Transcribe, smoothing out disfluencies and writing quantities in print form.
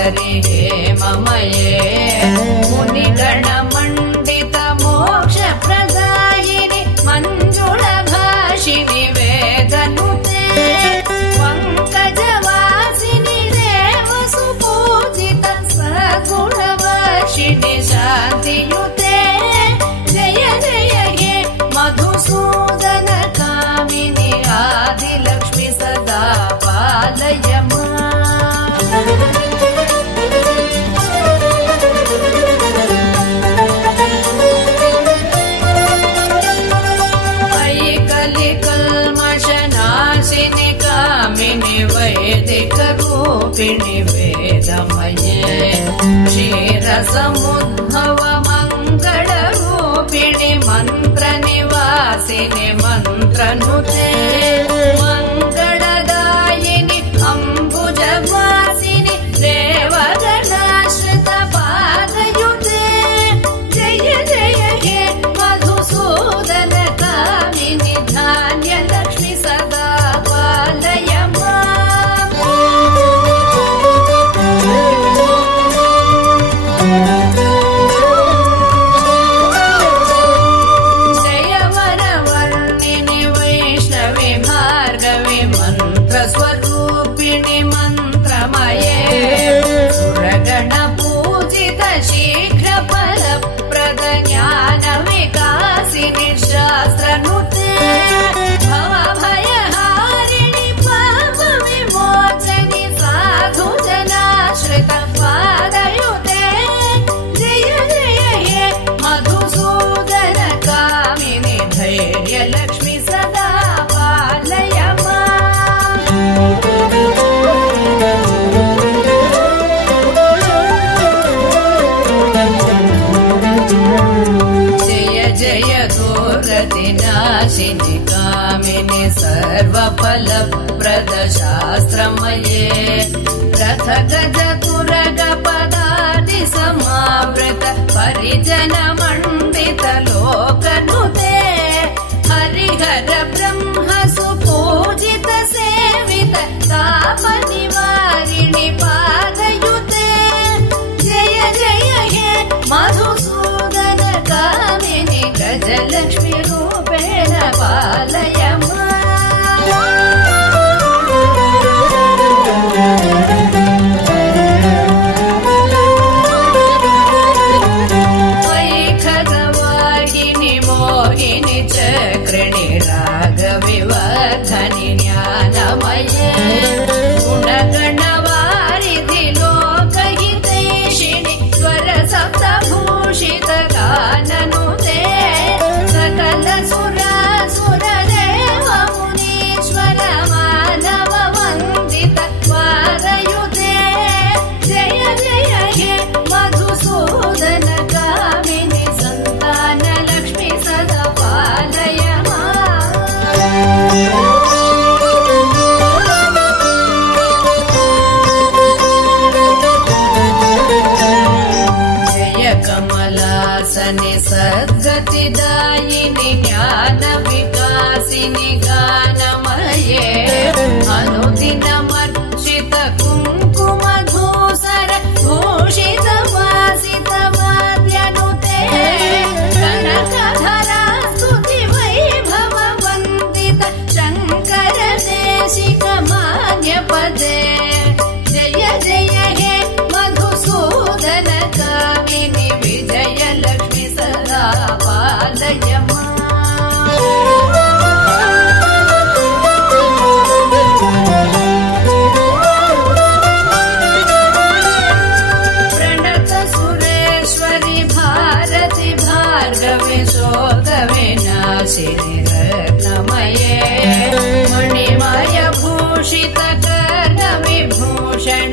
वासरि हेममये मुनिगणमण्डित मोक्षप्रदायिनि मञ्जुळभाषिनि वेदनुते पङ्कजवासिनि देवसुपूजित सगुणवर्षिणि शान्तियुते जय जय हे मधुसूदन कामिनि आदिलक्ष्मि सदा पालय वैदिकरूपिणि वेदमये क्षीरसमुद्भव मङ्गलरूपिणि मन्त्रनिवासिनि मन्त्रनुते मङ्गलदायिनि अम्बुजवासिनि देवगणाश्रित पादयुते जय जय हे मधुसूदन कामिनि धान्यलक्ष्मि सदा पालय स्वरूपिणि मन्त्रमये सुरगणपूजित शीघ्रफलप्रद ज्ञानविकासिनि शास्त्रनुते भवभयहारिणि पापविमोचनि साधुजनाश्रित पादयुते जय जय हे मधुसूदन कामिनि धैर्यलक्ष्मि सदा पालय नाशिनि कामिनि सर्वफलप्रद शास्त्रमये रथ गज तुरग पदाति समावृत परिजन मण्डित लोकनुते हरिहर ब्रह्म सुपूजित सेवित ताप निवारिणि पादयुते जय जय हे मधुसूदन कामिनि गजलक्ष्मि रूपेण पालय वैखगवाहिनि मोहिनि चक्रिणि रागविवर्धनि ज्ञानमये गुणगणवारिधि लोकहितैषिणि स्वरसप्तभूषित गाननुते सकल सुरासुर देव मुनीश्वर मानव वन्दित वारयुते जय जय हे मधुसूदन कामिनि सन्तान लक्ष्मि सदा पालय जय कमलासनि सद्गतिदायिनि ज्ञानविकासिनि गानमये अनुदिनमर्चित कुङ्कुमधूसर भूषित वासित वाद्यनुते कनकधरा स्तुति वैभव वन्दित शङ्कर देशिक मान्यपदे जय जय हे मधुसूदन कामिनि विजयलक्ष्मि सदा पालय प्रणत सुरेश्वरि भारति भार्गवि शोकविनाशिनि रत्नमये मणिमय भूषित कर्णविभूषण